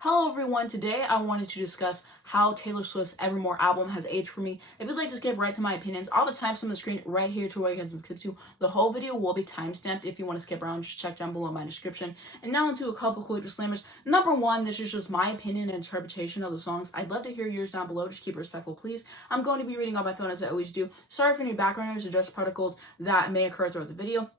Hello everyone, today I wanted to discuss how Taylor Swift's Evermore album has aged for me. If you'd like to skip right to my opinions, I'll have the timestamp on the screen right here to where you guys can skip to. The whole video will be timestamped. If you want to skip around, just check down below my description. And now into a couple quick disclaimers. Number one, this is just my opinion and interpretation of the songs. I'd love to hear yours down below, just keep it respectful please. I'm going to be reading on my phone as I always do. Sorry for any backgrounders or just particles that may occur throughout the video.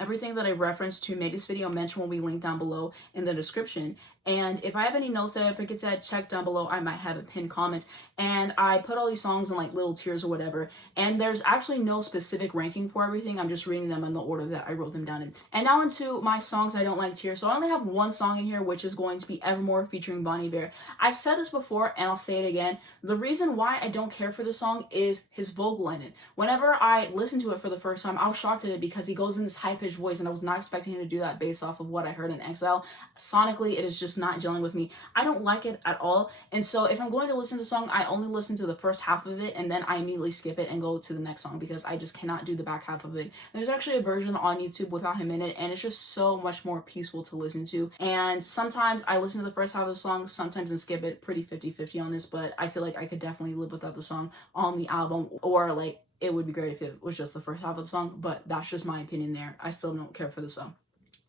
Everything that I referenced to make this video mention will be linked down below in the description. And if I have any notes that I forget to check down below, I might have a pinned comment. And I put all these songs in like little tiers or whatever. And there's actually no specific ranking for everything. I'm just reading them in the order that I wrote them down in. And now into my songs I don't like tier. So I only have one song in here, which is going to be Evermore featuring Bon Iver. I've said this before and I'll say it again. The reason why I don't care for this song is his vocal in it. Whenever I listened to it for the first time, I was shocked at it because he goes in this high-pitched voice and I was not expecting him to do that based off of what I heard in Exile. Sonically, it is just not gelling with me. I don't like it at all. And so if I'm going to listen to the song, I only listen to the first half of it and then I immediately skip it and go to the next song because I just cannot do the back half of it. And there's actually a version on YouTube without him in it and it's just so much more peaceful to listen to. And sometimes I listen to the first half of the song, sometimes and skip it. Pretty 50-50 on this, but I feel like I could definitely live without the song on the album, or like it would be great if it was just the first half of the song, but that's just my opinion there. I still don't care for the song.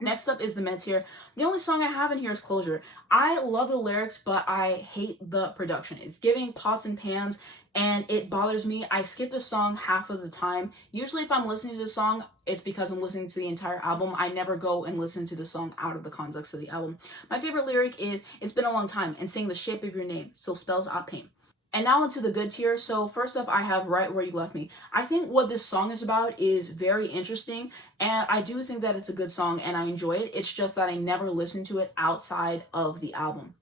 Next up is the mid tier. The only song I have in here is Closure. I love the lyrics, but I hate the production. It's giving pots and pans, and it bothers me. I skip the song half of the time. Usually if I'm listening to the song, it's because I'm listening to the entire album. I never go and listen to the song out of the context of the album. My favorite lyric is, "It's been a long time, and saying the shape of your name still spells out pain." And now into the good tier. So first up, I have Right Where You Left Me. I think what this song is about is very interesting, and I do think that it's a good song and I enjoy it. It's just that I never listen to it outside of the album.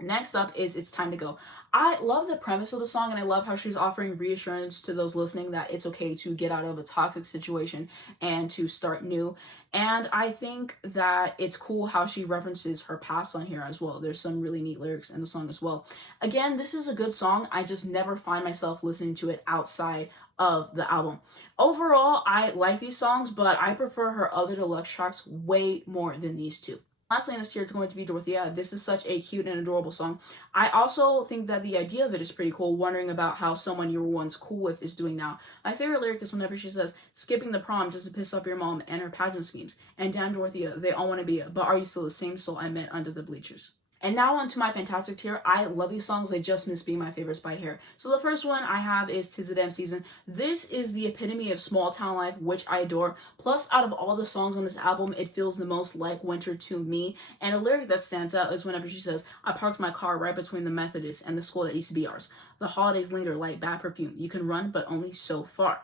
Next up is It's Time to Go. I love the premise of the song and I love how she's offering reassurance to those listening that it's okay to get out of a toxic situation and to start new. And I think that it's cool how she references her past on here as well. There's some really neat lyrics in the song as well. Again, this is a good song. I just never find myself listening to it outside of the album. Overall, I like these songs, but I prefer her other deluxe tracks way more than these two. Lastly in this tier is going to be Dorothea. This is such a cute and adorable song. I also think that the idea of it is pretty cool, wondering about how someone you were once cool with is doing now. My favorite lyric is whenever she says, "Skipping the prom just to piss off your mom and her pageant schemes. And damn Dorothea, they all want to be you, but are you still the same soul I met under the bleachers?" And now on to my fantastic tier. I love these songs. They just miss being my favorites by hair. So the first one I have is "'Tis the Damn Season." This is the epitome of small town life, which I adore. Plus, out of all the songs on this album, it feels the most like winter to me. And a lyric that stands out is whenever she says, "I parked my car right between the Methodist and the school that used to be ours. The holidays linger like bad perfume. You can run, but only so far."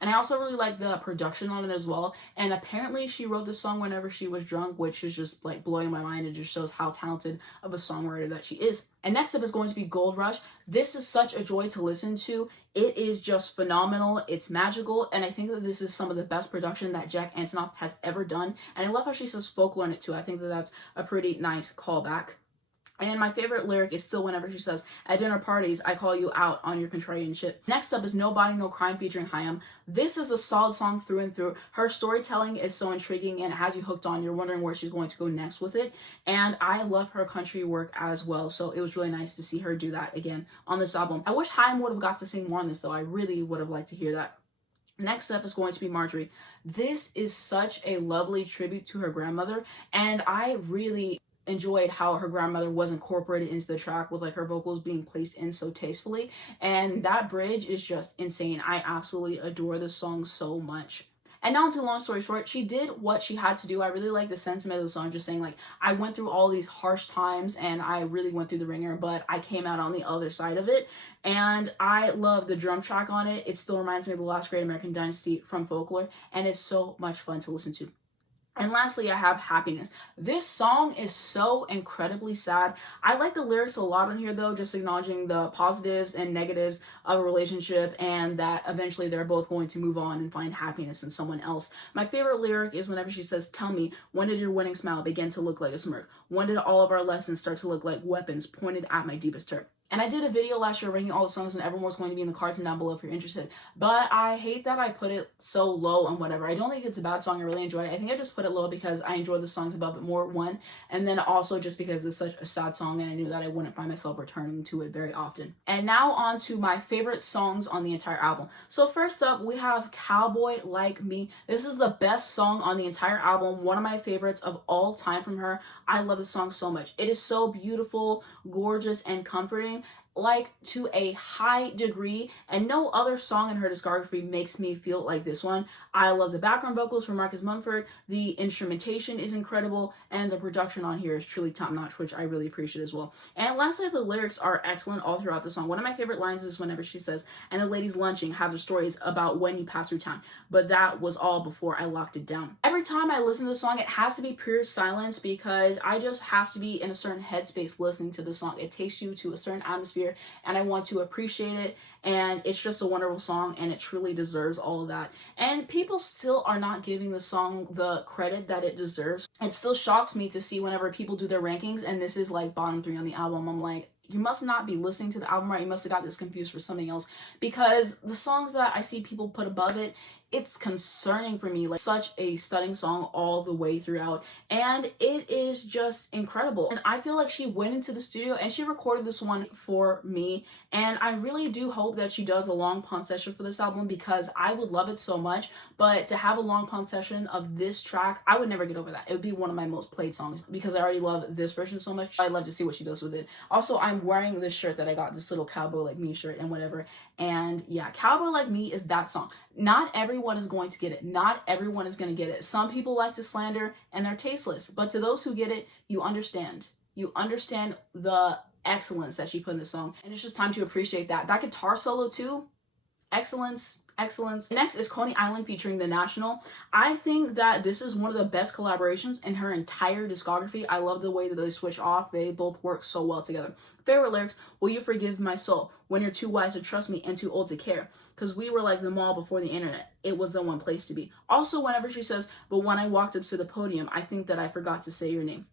And I also really like the production on it as well. And apparently she wrote this song whenever she was drunk, which is just like blowing my mind. It just shows how talented of a songwriter that she is. And next up is going to be Gold Rush. This is such a joy to listen to. It is just phenomenal. It's magical. And I think that this is some of the best production that Jack Antonoff has ever done. And I love how she says folklore in it too. I think that that's a pretty nice callback. And my favorite lyric is still whenever she says, "At dinner parties, I call you out on your contrarian shit." Next up is No Body, No Crime featuring Hayam. This is a solid song through and through. Her storytelling is so intriguing and it has you hooked on. You're wondering where she's going to go next with it. And I love her country work as well. So it was really nice to see her do that again on this album. I wish Hayam would have got to sing more on this though. I really would have liked to hear that. Next up is going to be Marjorie. This is such a lovely tribute to her grandmother. And I really enjoyed how her grandmother was incorporated into the track with like her vocals being placed in so tastefully, and that bridge is just insane. I absolutely adore this song so much. And now to long story short, she did what she had to do. I really like the sentiment of the song, just saying like, I went through all these harsh times and I really went through the ringer, but I came out on the other side of it. And I love the drum track on it. It still reminds me of The Last Great American Dynasty from Folklore, and it's so much fun to listen to. And lastly, I have Happiness. This song is so incredibly sad. I like the lyrics a lot on here though, just acknowledging the positives and negatives of a relationship and that eventually they're both going to move on and find happiness in someone else. My favorite lyric is whenever she says, "Tell me, when did your winning smile begin to look like a smirk? When did all of our lessons start to look like weapons pointed at my deepest hurt?" And I did a video last year ranking all the songs, and Evermore is going to be in the cards and down below if you're interested. But I hate that I put it so low and whatever. I don't think it's a bad song. I really enjoyed it. I think I just put it low because I enjoyed the songs above it more, one. And then also just because it's such a sad song and I knew that I wouldn't find myself returning to it very often. And now on to my favorite songs on the entire album. So first up, we have Cowboy Like Me. This is the best song on the entire album. One of my favorites of all time from her. I love this song so much. It is so beautiful, gorgeous, and comforting, like to a high degree, and no other song in her discography makes me feel like this one. I love the background vocals from Marcus Mumford, the instrumentation is incredible, and the production on here is truly top notch, which I really appreciate as well. And lastly, the lyrics are excellent all throughout the song. One of my favorite lines is whenever she says, "And the ladies lunching have the stories about when you pass through town, but that was all before I locked it down." Every time I listen to the song, it has to be pure silence because I just have to be in a certain headspace listening to the song. It takes you to a certain atmosphere, and I want to appreciate it, and it's just a wonderful song, and it truly deserves all of that. And people still are not giving the song the credit that it deserves. It still shocks me to see whenever people do their rankings and this is like bottom 3 on the album. I'm like, you must not be listening to the album right. You must have got this confused for something else, because the songs that I see people put above it, it's concerning for me. Like, such a stunning song all the way throughout, and it is just incredible. And I feel like she went into the studio and she recorded this one for me, and I really do hope that she does a long pun session for this album because I would love it so much. But to have a long pun session of this track, I would never get over that. It would be one of my most played songs because I already love this version so much. I'd love to see what she does with it. Also, I'm wearing this shirt that I got, this little Cowboy Like Me shirt and whatever, and yeah, Cowboy Like Me is that song. Not everyone is going to get it. Not everyone is going to get it. Some people like to slander and they're tasteless, but to those who get it, you understand. You understand the excellence that she put in the song, and it's just time to appreciate that. That guitar solo too, excellence. Excellence. Next is Coney Island featuring The National. I think that this is one of the best collaborations in her entire discography. I love the way that they switch off. They both work so well together. Favorite lyrics: "Will you forgive my soul when you're too wise to trust me and too old to care? Because we were like the mall before the internet. It was the one place to be." Also, whenever she says, "But when I walked up to the podium, I think that I forgot to say your name."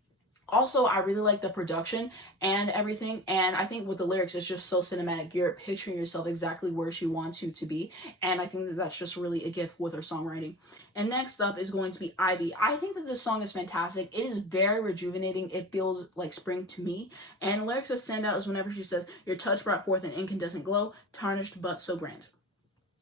Also, I really like the production and everything, and I think with the lyrics, it's just so cinematic. You're picturing yourself exactly where she wants you to be, and I think that that's just really a gift with her songwriting. And next up is going to be Ivy. I think that this song is fantastic. It is very rejuvenating. It feels like spring to me, and lyrics that stand out is whenever she says, "Your touch brought forth an incandescent glow, tarnished but so grand."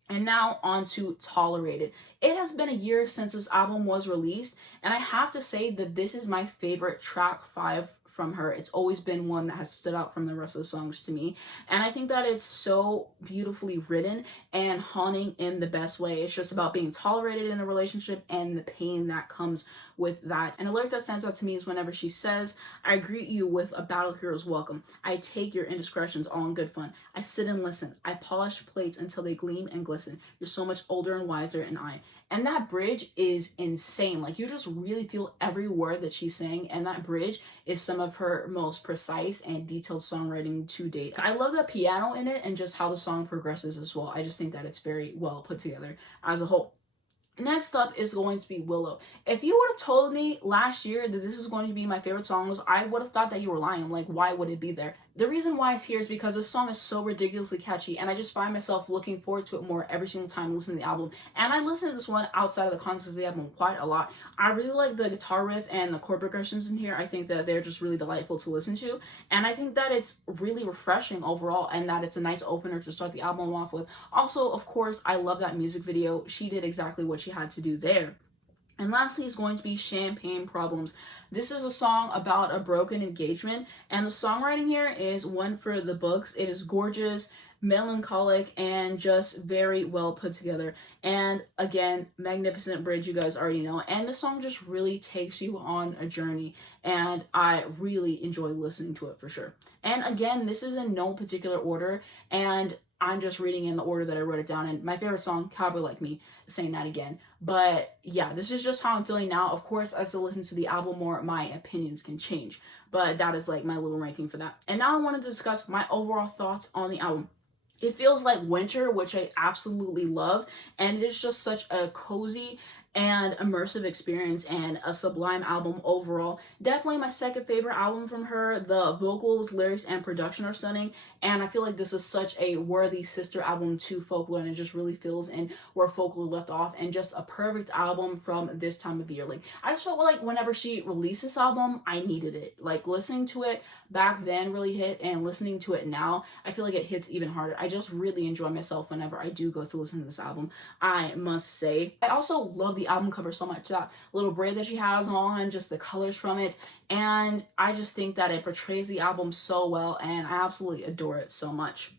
And now on to Tolerated. It has been a year since this album was released, and I have to say that this is my favorite track 5 from her. It's always been one that has stood out from the rest of the songs to me, and I think that it's so beautifully written and haunting in the best way. It's just about being tolerated in a relationship and the pain that comes with that. And a lyric that stands out to me is whenever she says, "I greet you with a battle hero's welcome. I take your indiscretions all in good fun. I sit and listen. I polish plates until they gleam and glisten. You're so much older and wiser and I." And that bridge is insane. Like, you just really feel every word that she's saying, and that bridge is some of her most precise and detailed songwriting to date. I love the piano in it and just how the song progresses as well. I just think that it's very well put together as a whole. Next up is going to be Willow. If you would have told me last year that this is going to be my favorite songs, I would have thought that you were lying. Like, why would it be there? The reason why it's here is because this song is so ridiculously catchy, and I just find myself looking forward to it more every single time I listen to the album. And I listen to this one outside of the context of the album quite a lot. I really like the guitar riff and the chord progressions in here. I think that they're just really delightful to listen to, and I think that it's really refreshing overall, and that it's a nice opener to start the album off with. Also, of course, I love that music video. She did exactly what she had to do there. And lastly is going to be Champagne Problems. This is a song about a broken engagement, and the songwriting here is one for the books. It is gorgeous, melancholic, and just very well put together. And again, magnificent bridge, you guys already know. And the song just really takes you on a journey, and I really enjoy listening to it for sure. And again, this is in no particular order, and I'm just reading in the order that I wrote it down in. My favorite song, Cowboy Like Me, saying that again. But yeah, this is just how I'm feeling now. Of course, as I listen to the album more, my opinions can change. But that is like my little ranking for that. And now I wanted to discuss my overall thoughts on the album. It feels like winter, which I absolutely love. And it is just such a cozy and immersive experience and a sublime album overall. Definitely my second favorite album from her. The vocals, lyrics, and production are stunning, and I feel like this is such a worthy sister album to Folklore, and it just really fills in where Folklore left off, and just a perfect album from this time of year. Like, I just felt like whenever she released this album, I needed it. Like, listening to it back then really hit, and listening to it now, I feel like it hits even harder. I just really enjoy myself whenever I do go to listen to this album, I must say. I also love the album cover so much. That little braid that she has on, just the colors from it, and I just think that it portrays the album so well, and I absolutely adore it so much.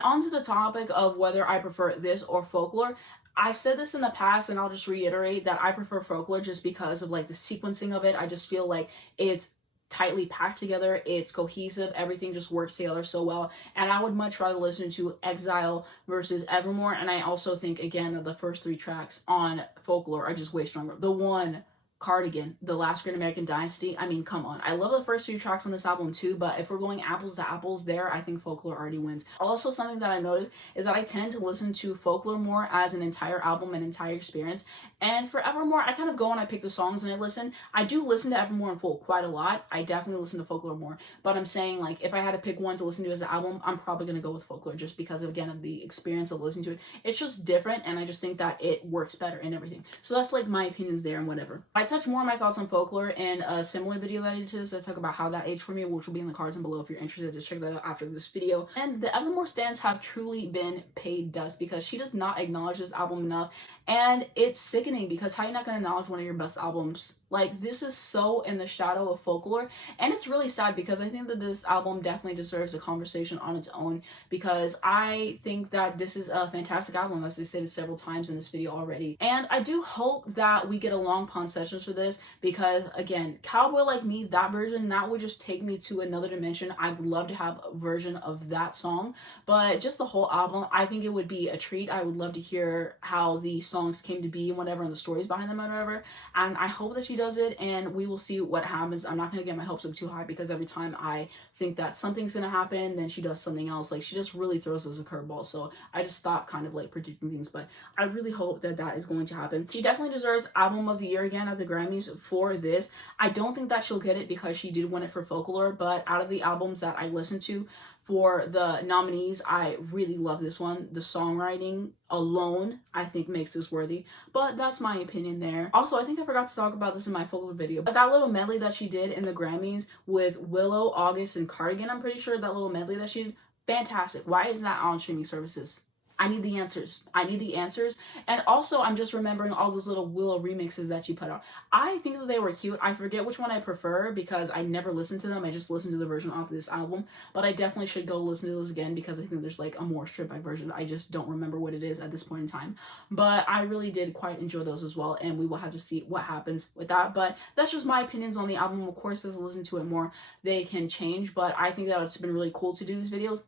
On to the topic of whether I prefer this or Folklore. I've said this in the past, and I'll just reiterate that I prefer Folklore just because of like the sequencing of it. I just feel like it's tightly packed together, it's cohesive, everything just works together so well, and I would much rather listen to Exile versus Evermore. And I also think, again, that the first three tracks on Folklore are just way stronger. The one, Cardigan, The Last Great American Dynasty, I mean, come on. I love the first few tracks on this album too, but if we're going apples to apples there, I think Folklore already wins. Also, something that I noticed is that I tend to listen to Folklore more as an entire album, an entire experience, and for Evermore, I kind of go and I pick the songs and I listen. I do listen to Evermore in full quite a lot. I definitely listen to Folklore more, but I'm saying, like, if I had to pick one to listen to as an album, I'm probably going to go with Folklore just because, again, of the experience of listening to it. It's just different, and I just think that it works better and everything. So that's like my opinions there and whatever. I touch more on my thoughts on Folklore in a similar video that I did to this. I talk about how that aged for me, which will be in the cards and below if you're interested. Just check that out after this video. And the Evermore stands have truly been paid dust because she does not acknowledge this album enough, and it's sickening because how are you not going to acknowledge one of your best albums? Like, this is so in the shadow of Folklore, and it's really sad because I think that this album definitely deserves a conversation on its own, because I think that this is a fantastic album, as I stated several times in this video already. And I do hope that we get a long pawn sessions for this, because again, Cowboy Like Me, that version, that would just take me to another dimension. I'd love to have a version of that song, but just the whole album, I think it would be a treat. I would love to hear how the songs came to be and whatever, and the stories behind them and whatever, and I hope that she does it, and we will see what happens. I'm not going to get my hopes up too high, because every time I think that something's going to happen, then she does something else. Like, she just really throws us a curveball, so I just stop kind of like predicting things, but I really hope that that is going to happen. She definitely deserves Album of the Year again at the Grammys for this. I don't think that she'll get it because she did win it for Folklore, but out of the albums that I listened to for the nominees, I really love this one. The songwriting alone, I think, makes this worthy, but that's my opinion there. Also, I think I forgot to talk about this in my Folklore video, but that little medley that she did in the Grammys with Willow, August, and Cardigan, I'm pretty sure that little medley that she did, fantastic. Why isn't that on streaming services? I need the answers. I need the answers. And also, I'm just remembering all those little Willow remixes that she put out. I think that they were cute. I forget which one I prefer because I never listened to them. I just listened to the version off of this album. But I definitely should go listen to those again because I think there's like a more stripped back version. I just don't remember what it is at this point in time. But I really did quite enjoy those as well. And we will have to see what happens with that. But that's just my opinions on the album. Of course, as I listen to it more, they can change. But I think that it's been really cool to do this video,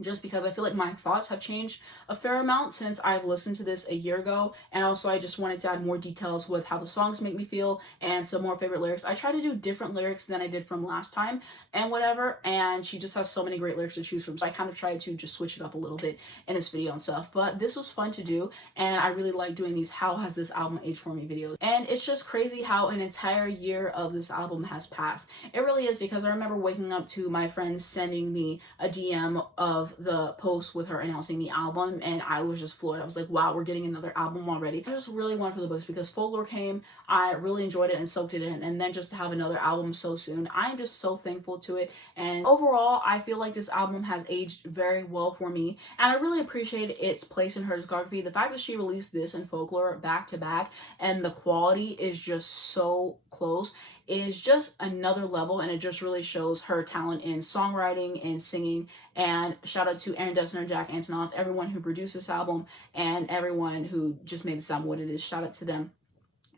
just because I feel like my thoughts have changed a fair amount since I've listened to this a year ago. And also, I just wanted to add more details with how the songs make me feel and some more favorite lyrics. I try to do different lyrics than I did from last time and whatever, and she just has so many great lyrics to choose from, so I kind of tried to just switch it up a little bit in this video and stuff. But this was fun to do, and I really like doing these how has this album aged for me videos. And it's just crazy how an entire year of this album has passed. It really is, because I remember waking up to my friends sending me a DM of the post with her announcing the album, and I was just floored. I was like, wow, we're getting another album already. I just really went for the books because Folklore came, I really enjoyed it and soaked it in, and then just to have another album so soon, I'm just so thankful to it. And overall, I feel like this album has aged very well for me, and I really appreciate its place in her discography. The fact that she released this and Folklore back to back, and the quality is just so close, is just another level, and it just really shows her talent in songwriting and singing. And shout out to Aaron Dessner and Jack Antonoff, everyone who produced this album and everyone who just made this album what it is. Shout out to them,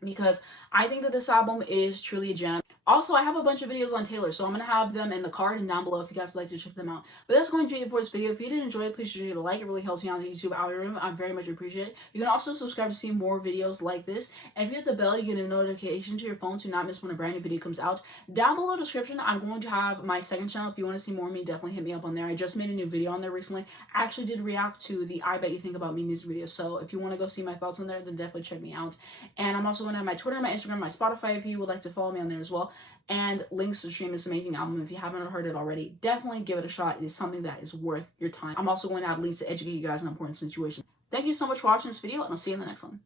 because I think that this album is truly a gem. Also, I have a bunch of videos on Taylor, so I'm going to have them in the card and down below if you guys would like to check them out. But that's going to be it for this video. If you did enjoy it, please share it a like. It really helps me out on the YouTube algorithm. I very much appreciate it. You can also subscribe to see more videos like this. And if you hit the bell, you get a notification to your phone to not miss when a brand new video comes out. Down below in the description, I'm going to have my second channel. If you want to see more of me, definitely hit me up on there. I just made a new video on there recently. I actually did react to the I Bet You Think About Me music video. So if you want to go see my thoughts on there, then definitely check me out. And I'm also going to have my Twitter, my Instagram, my Spotify if you would like to follow me on there as well. And links to stream this amazing album. If you haven't heard it already, definitely give it a shot. It is something that is worth your time. I'm also going to have links to educate you guys on important situations. Thank you so much for watching this video, and I'll see you in the next one.